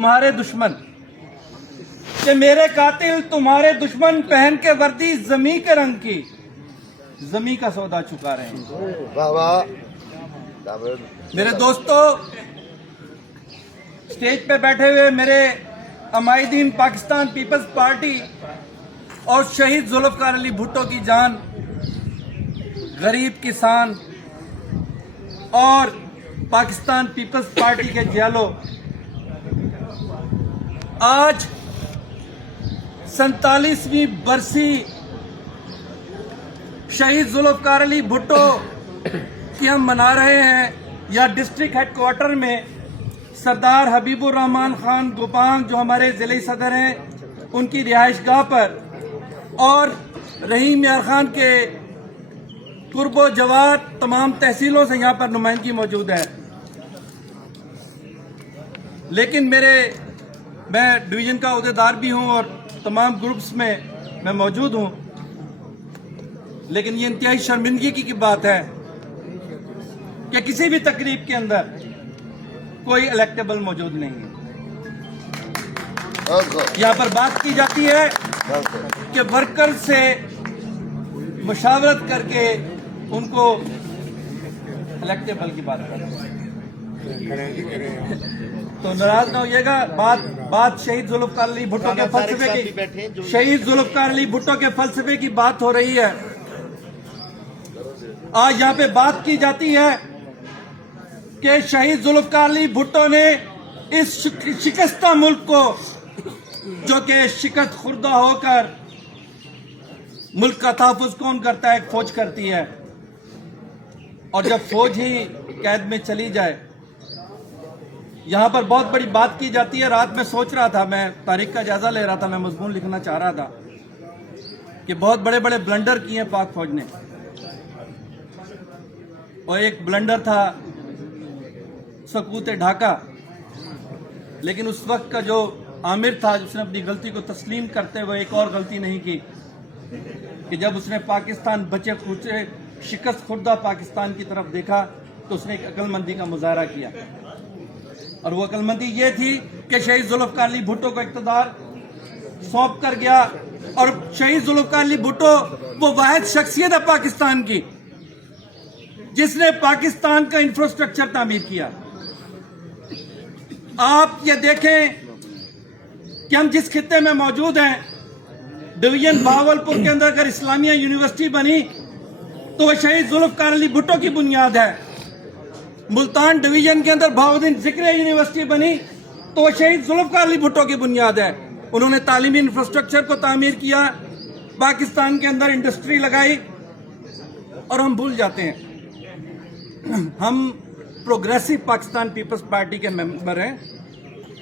तुम्हारे दुश्मन कि मेरे कातिल तुम्हारे दुश्मन पहन के वर्दी जमी के रंग की जमी का सौदा चुका रहे हैं। वाह वाह। मेरे दोस्तों, स्टेज पे बैठे हुए मेरे अमायदीन पाकिस्तान पीपल्स पार्टी और शहीद जुल्फकार अली भुट्टो की जान, गरीब किसान और पाकिस्तान पीपल्स पार्टी के जियालो, आज 47वीं बरसी शहीद जुल्फकार अली भुट्टो की हम मना रहे हैं। या डिस्ट्रिक्ट हेडक्वार्टर में सरदार हबीबुर रहमान खान गोपांग जो हमारे जिले सदर हैं, उनकी रिहाइशगाह पर और रहीम यार खान के कुर्बो जवार तमाम तहसीलों से यहाँ पर नुमाइंदगी मौजूद है। लेकिन मैं डिवीज़न का अहदेदार भी हूँ और तमाम ग्रुप्स में मैं मौजूद हूँ, लेकिन ये इंतहाई शर्मिंदगी की बात है कि किसी भी तकरीब के अंदर कोई इलेक्टेबल मौजूद नहीं है। यहाँ पर बात की जाती है कि वर्कर से मुशावरत करके उनको इलेक्टेबल की बात कर रहे हैं। तो नाराज ना होइएगा। बात शहीद जुल्फकार अली भुट्टो के फलसफे की, शहीद जुल्फकार अली भुट्टो के फलसफे की बात हो रही है। आज यहाँ पे बात की जाती है कि शहीद जुल्फकार अली भुट्टो ने इस शिकस्ता मुल्क को, जो कि शिकस्त खुर्दा होकर मुल्क का तहफ़्फ़ुज़ कौन करता है? फौज करती है। और जब फौज ही कैद में चली जाए, यहाँ पर बहुत बड़ी बात की जाती है। रात में सोच रहा था, मैं तारीख का जायजा ले रहा था, मैं मज़मून लिखना चाह रहा था कि बहुत बड़े बड़े ब्लंडर किए हैं पाक फौज ने, और एक ब्लंडर था सकूत ढाका। लेकिन उस वक्त का जो आमिर था, उसने अपनी गलती को तस्लीम करते हुए एक और गलती नहीं की कि जब उसने पाकिस्तान बचे खुचे शिकस्त खुर्दा पाकिस्तान की तरफ देखा तो उसने एक अक्लमंदी का मुजाहरा किया। और वो अक्लमंदी ये थी कि शहीद जुल्फकार अली भुट्टो को इक़्तिदार सौंप कर गया। और शहीद जुल्फकार अली भुट्टो वो वाहिद शख्सियत है पाकिस्तान की जिसने पाकिस्तान का इंफ्रास्ट्रक्चर तामीर किया। आप ये देखें कि हम जिस खित्ते में मौजूद हैं, डिवीजन बहावलपुर के अंदर अगर इस्लामिया यूनिवर्सिटी बनी तो वह शहीद जुल्फकार अली भुट्टो की बुनियाद है। मुल्तान डिवीजन के अंदर बहाउद्दीन ज़िक्रिया यूनिवर्सिटी बनी तो वह शहीद जुल्फकार अली भुट्टो की बुनियाद है। उन्होंने तालीमी इंफ्रास्ट्रक्चर को तामीर किया, पाकिस्तान के अंदर इंडस्ट्री लगाई। और हम भूल जाते हैं, हम प्रोग्रेसिव पाकिस्तान पीपल्स पार्टी के मेंबर हैं।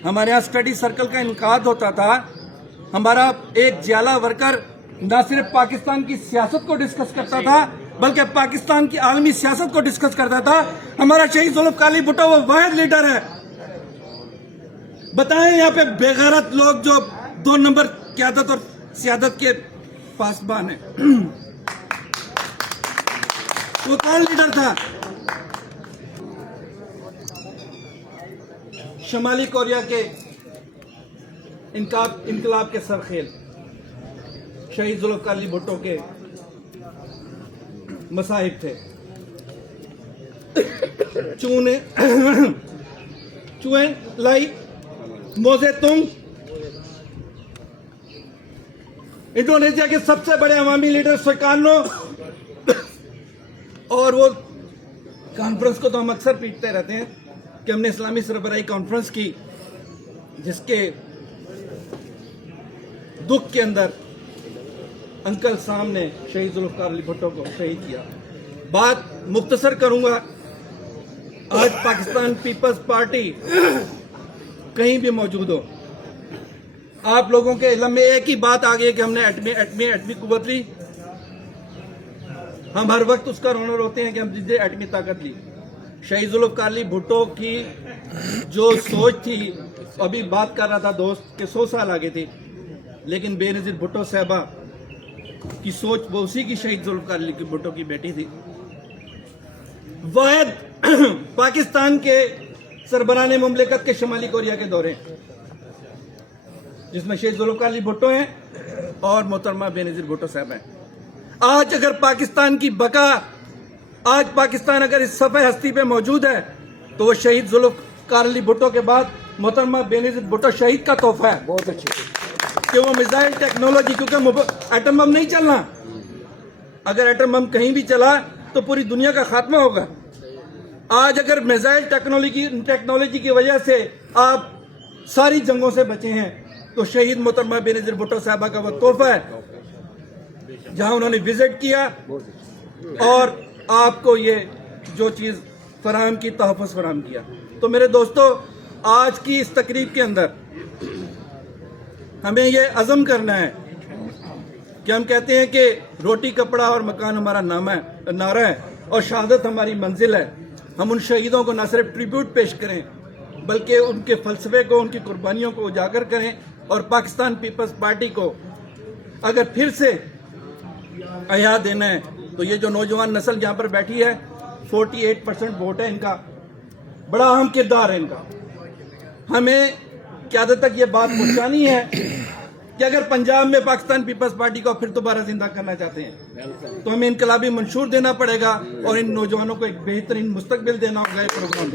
हमारे यहाँ स्टडी सर्कल का इनकाद होता था। हमारा एक जियाला वर्कर न सिर्फ पाकिस्तान की सियासत को डिस्कस करता था बल्कि पाकिस्तान की आलमी सियासत को डिस्कस करता था। हमारा शहीद जुल्फकार अली भुट्टो वो वाहिद लीडर है। बताएं यहाँ पे बेगैरत लोग जो 2 नंबर क़यादत और सियादत के पासबान है, वो कौन लीडर था? शमाली कोरिया के इनकलाब के सरखेल शहीद जुल्फकार अली भुट्टो के मसाहिब थे। चुए लाई मोजे तुंग इंडोनेशिया के सबसे बड़े अवामी लीडर सुकार्नो। और वो कॉन्फ्रेंस को तो हम अक्सर पीटते रहते हैं कि हमने इस्लामी सरबराही कॉन्फ्रेंस की, जिसके दुख के अंदर अंकल साहब ने शहीद जुल्फकार अली भुट्टो को शहीद किया। बात मुख्तसर करूंगा। आज पाकिस्तान पीपल्स पार्टी कहीं भी मौजूद हो, आप लोगों के इल्म में एक ही बात आ गई कि हमने एटमी कुव्वत ली। हम हर वक्त उसका रोनर होते हैं कि हम जिसने एटमी ताकत ली। शहीद जुल्फकार अली भुट्टो की जो सोच थी, अभी बात कर रहा था दोस्त के 100 साल आगे थी, लेकिन बेनज़ीर भुट्टो साहबा की सोच वो उसी की शहीद जुल्फकार अली भुट्टो की बेटी थी। वाहिद पाकिस्तान के सरबराह मुमलिकत के शमाली कोरिया के दौरे जिसमें शहीद जुल्फ़िकार अली भुट्टो हैं और मोहतरमा बेनज़ीर भुट्टो साहब हैं। आज अगर पाकिस्तान की बका, आज पाकिस्तान अगर इस सफ़े हस्ती पे मौजूद है तो वो शहीद जुल्फ़िकार अली भुट्टो के बाद मोहतरमा बेनज़ीर भुट्टो शहीद का तोहफा है। बहुत अच्छी कि वो मिसाइल टेक्नोलॉजी, क्योंकि एटम बम नहीं चलना, अगर एटम बम कहीं भी चला तो पूरी दुनिया का खात्मा होगा। आज अगर मिसाइल टेक्नोलॉजी की वजह से आप सारी जंगों से बचे हैं तो शहीद मोहतरमा बेनज़ीर भुट्टो साहबा का वो तोहफा है, जहां उन्होंने विजिट किया और आपको ये जो चीज़ फराहम की, तहफ़्फ़ुज़ फराहम किया। तो मेरे दोस्तों, आज की इस तकरीब के अंदर हमें ये अज़म करना है कि हम कहते हैं कि रोटी कपड़ा और मकान हमारा नारा है और शहादत हमारी मंजिल है। हम उन शहीदों को न सिर्फ ट्रिब्यूट पेश करें बल्कि उनके फ़लसफ़े को, उनकी कुर्बानियों को उजागर करें और पाकिस्तान पीपल्स पार्टी को अगर फिर से अया देना है तो ये जो नौजवान नस्ल यहाँ पर बैठी है, 48% वोट है इनका, बड़ा अहम किरदार है इनका। हमें क़यादत तक ये बात पहुँचानी है कि अगर पंजाब में पाकिस्तान पीपल्स पार्टी को फिर दोबारा जिंदा करना चाहते हैं तो हमें इनकलाबी मंशूर देना पड़ेगा और इन नौजवानों को एक बेहतरीन मुस्तकबिल देना होगा। ये प्रोग्राम